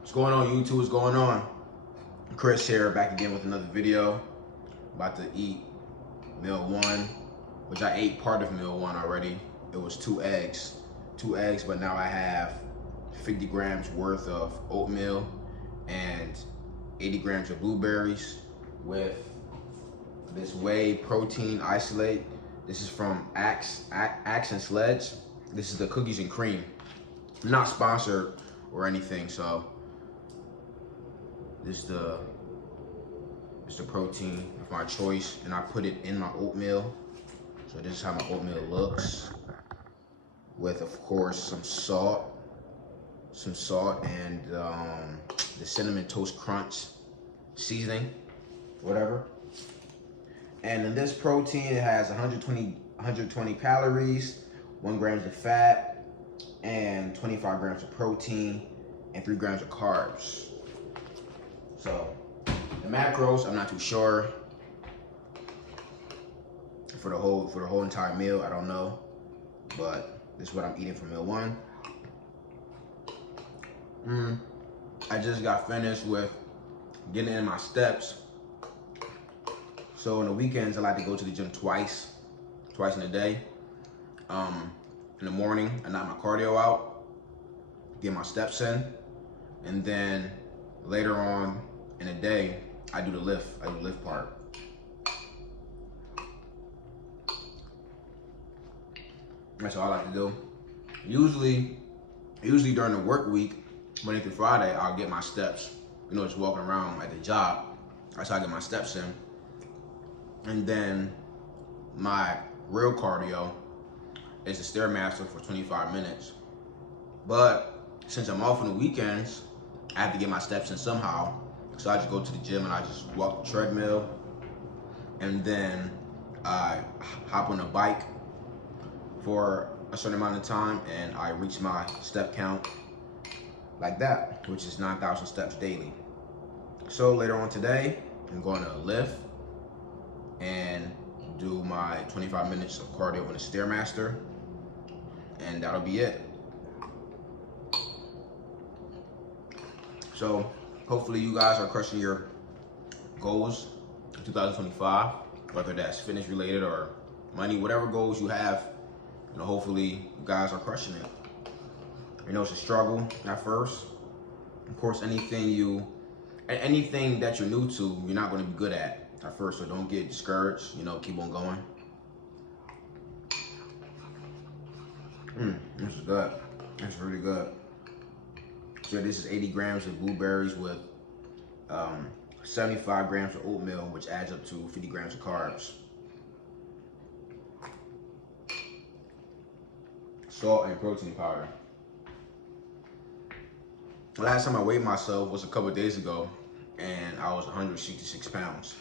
What's going on, YouTube? What's going on? Chris here, back again with another video. About to eat meal one, which I ate part of meal one already. It was two eggs, but now I have 50 grams worth of oatmeal and 80 grams of blueberries with this whey protein isolate. This is from Axe and Sledge. This is the cookies and cream. I'm not sponsored or anything, so this is the protein of my choice, and I put it in my oatmeal. So this is how my oatmeal looks, with of course some salt and the cinnamon toast crunch seasoning, whatever. And in this protein, it has 120 calories, 1 grams of fat, and 25 grams of protein, and 3 grams of carbs. So the macros, I'm not too sure. For the whole entire meal, I don't know. But this is what I'm eating for meal one. I just got finished with getting in my steps. So on the weekends, I like to go to the gym twice in a day. In the morning, I knock my cardio out, get my steps in, and then later on in the day, I do the lift. I do the lift part. That's all I like to do. Usually during the work week, Monday through Friday, I'll get my steps. You know, just walking around at the job. That's how I get my steps in. And then my real cardio is the Stairmaster for 25 minutes. But since I'm off on the weekends, I have to get my steps in somehow. So I just go to the gym and I just walk the treadmill, and then I hop on a bike for a certain amount of time, and I reach my step count like that, which is 9,000 steps daily. So later on today, I'm going to lift and do my 25 minutes of cardio on the Stairmaster, and that'll be it. So hopefully you guys are crushing your goals in 2025, whether that's fitness related or money, whatever goals you have. You know, hopefully you guys are crushing it. You know, it's a struggle at first. Of course, anything that you're new to, you're not going to be good at first, so don't get discouraged. You know, keep on going. This is good. It's really good. So this is 80 grams of blueberries with 75 grams of oatmeal, which adds up to 50 grams of carbs. Salt and protein powder. The last time I weighed myself was a couple of days ago, and I was 166 pounds.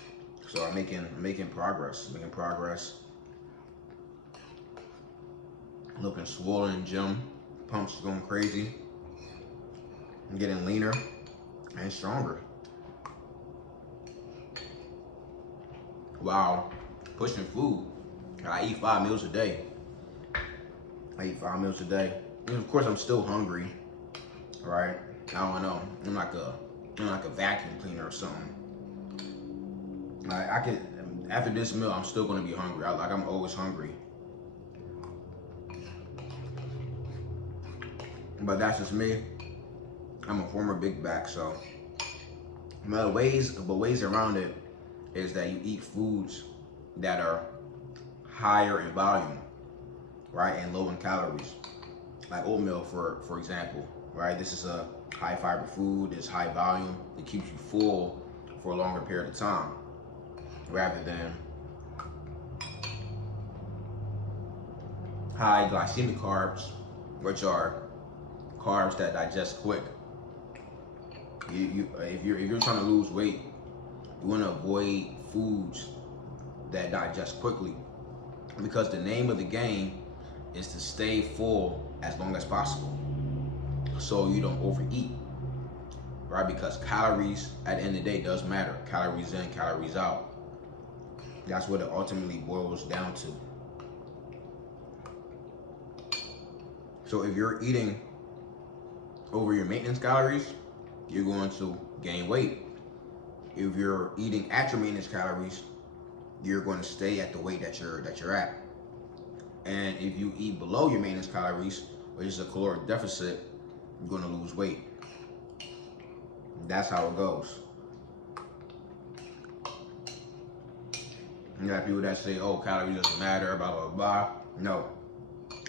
So I'm making progress. Looking swollen, gym pumps going crazy. I'm getting leaner and stronger. While pushing food, I eat 5 meals a day. And of course, I'm still hungry, right? I don't know. I'm like a vacuum cleaner or something. Like I could, after this meal, I'm still gonna be hungry. I'm always hungry. But that's just me. I'm a former big back, so ways around it is that you eat foods that are higher in volume, right, and low in calories. Like oatmeal, for example, right? This is a high fiber food. It's high volume. It keeps you full for a longer period of time, rather than high glycemic carbs, which are carbs that digest quick. If you're trying to lose weight, you want to avoid foods that digest quickly, because the name of the game is to stay full as long as possible, so you don't overeat, right? Because calories at the end of the day does matter. Calories in, calories out. That's what it ultimately boils down to. So if you're eating over your maintenance calories, you're going to gain weight. If you're eating at your maintenance calories, you're going to stay at the weight that you're at. And if you eat below your maintenance calories, which is a caloric deficit, you're going to lose weight. That's how it goes. You got people that say, oh, calories doesn't matter, blah, blah, blah. No,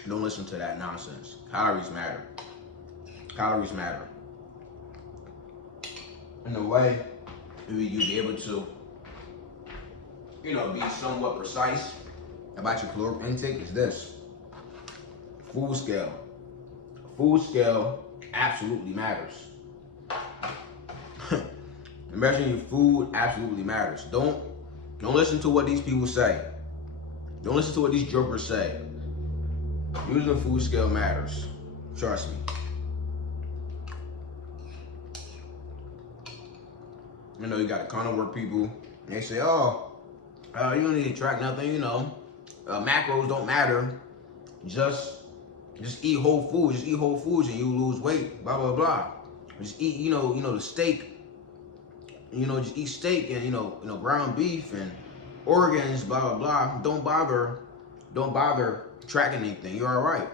don't listen to that nonsense. Calories matter. Calories matter. In a way, you be able to, be somewhat precise about your caloric intake is this. Food scale. Food scale absolutely matters. Measuring your food absolutely matters. Don't listen to what these people say. Don't listen to what these jokers say. Using a food scale matters. Trust me. You got the carnivore people. And they say, oh, you don't need to track nothing, macros don't matter. Just eat whole foods. Just eat whole foods and you lose weight. Blah, blah, blah. Just eat, the steak. Just eat steak and, ground beef and organs, blah, blah, blah. Don't bother tracking anything. You're all right.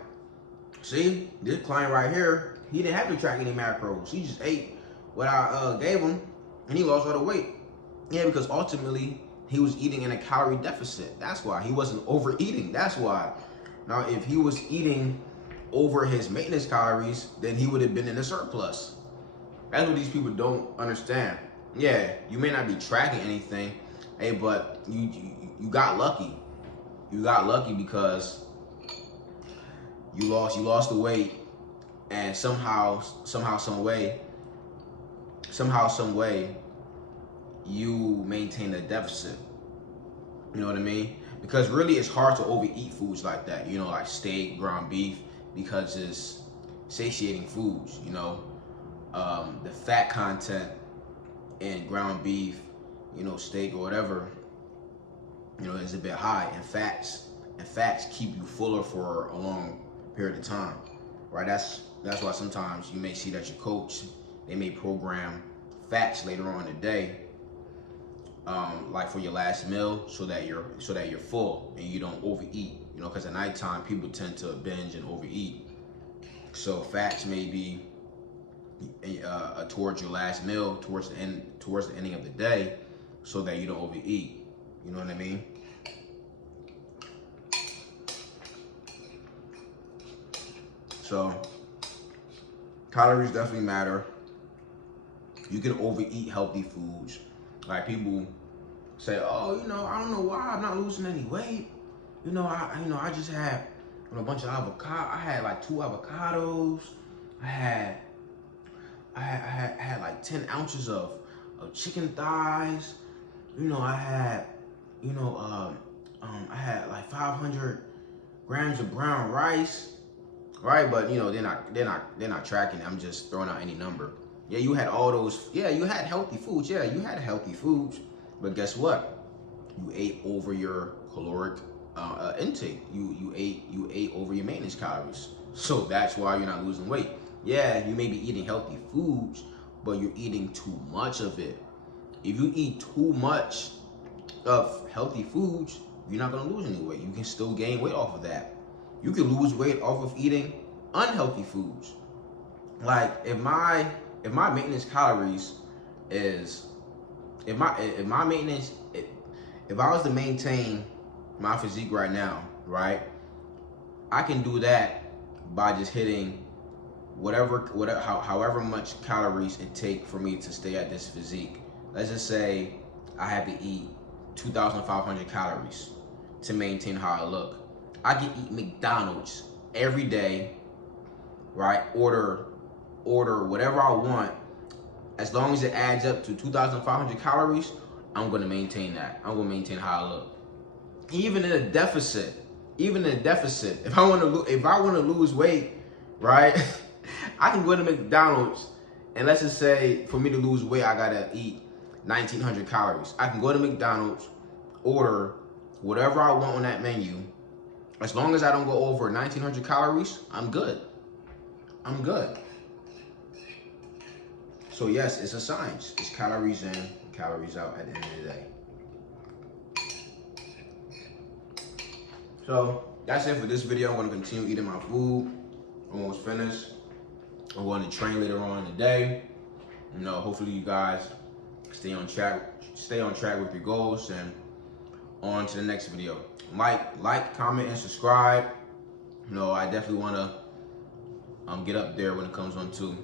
See, this client right here, he didn't have to track any macros. He just ate what I gave him and he lost all the weight. Yeah, because ultimately he was eating in a calorie deficit. That's why. He wasn't overeating. That's why. Now, if he was eating over his maintenance calories, then he would have been in a surplus. That's what these people don't understand. Yeah, you may not be tracking anything, hey, but you got lucky. You got lucky because you lost the weight, and somehow, some way, you maintain a deficit. You know what I mean? Because really, it's hard to overeat foods like that. Like steak, ground beef, because it's satiating foods. The fat content in ground beef, steak or whatever, is a bit high, and fats keep you fuller for a long period of time, right? That's why sometimes you may see that your coach, they may program fats later on in the day, like for your last meal, so that you're full and you don't overeat. Because at nighttime people tend to binge and overeat, so fats may be towards your last meal, towards the ending of the day, so that you don't overeat. You know what I mean? So calories definitely matter. You can overeat healthy foods. Like people say, oh, I don't know why I'm not losing any weight. I just had a bunch of avocado. I had like 2 avocados. I had like 10 ounces of chicken thighs. I had, I had like 500 grams of brown rice, right? But they're not tracking it. I'm just throwing out any number. Yeah, you had all those. Yeah, you had healthy foods. Yeah, you had healthy foods. But guess what? You ate over your caloric intake. You ate over your maintenance calories. So that's why you're not losing weight. Yeah, you may be eating healthy foods, but you're eating too much of it. If you eat too much of healthy foods, you're not gonna lose any weight. You can still gain weight off of that. You can lose weight off of eating unhealthy foods. Like if my maintenance calories is if I was to maintain my physique right now, right, I can do that by just hitting however much calories it take for me to stay at this physique. Let's just say I have to eat 2,500 calories to maintain how I look. I can eat McDonald's every day, right? Order whatever I want. As long as it adds up to 2,500 calories, I'm gonna maintain that. I'm gonna maintain how I look. Even in a deficit, if I want to lose weight, right? I can go to McDonald's, and let's just say for me to lose weight, I gotta eat 1,900 calories. I can go to McDonald's, order whatever I want on that menu. As long as I don't go over 1,900 calories, I'm good. So yes, it's a science. It's calories in, calories out at the end of the day. So that's it for this video. I'm gonna continue eating my food. Almost finished. I'm going to train later on in the day. You know, hopefully you guys stay on track with your goals, and on to the next video. Like, comment, and subscribe. You know, I definitely want to get up there when it comes on to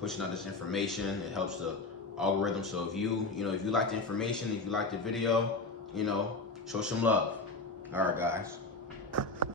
pushing out this information. It helps the algorithm. So if you like the information, if you like the video, show some love. All right, guys.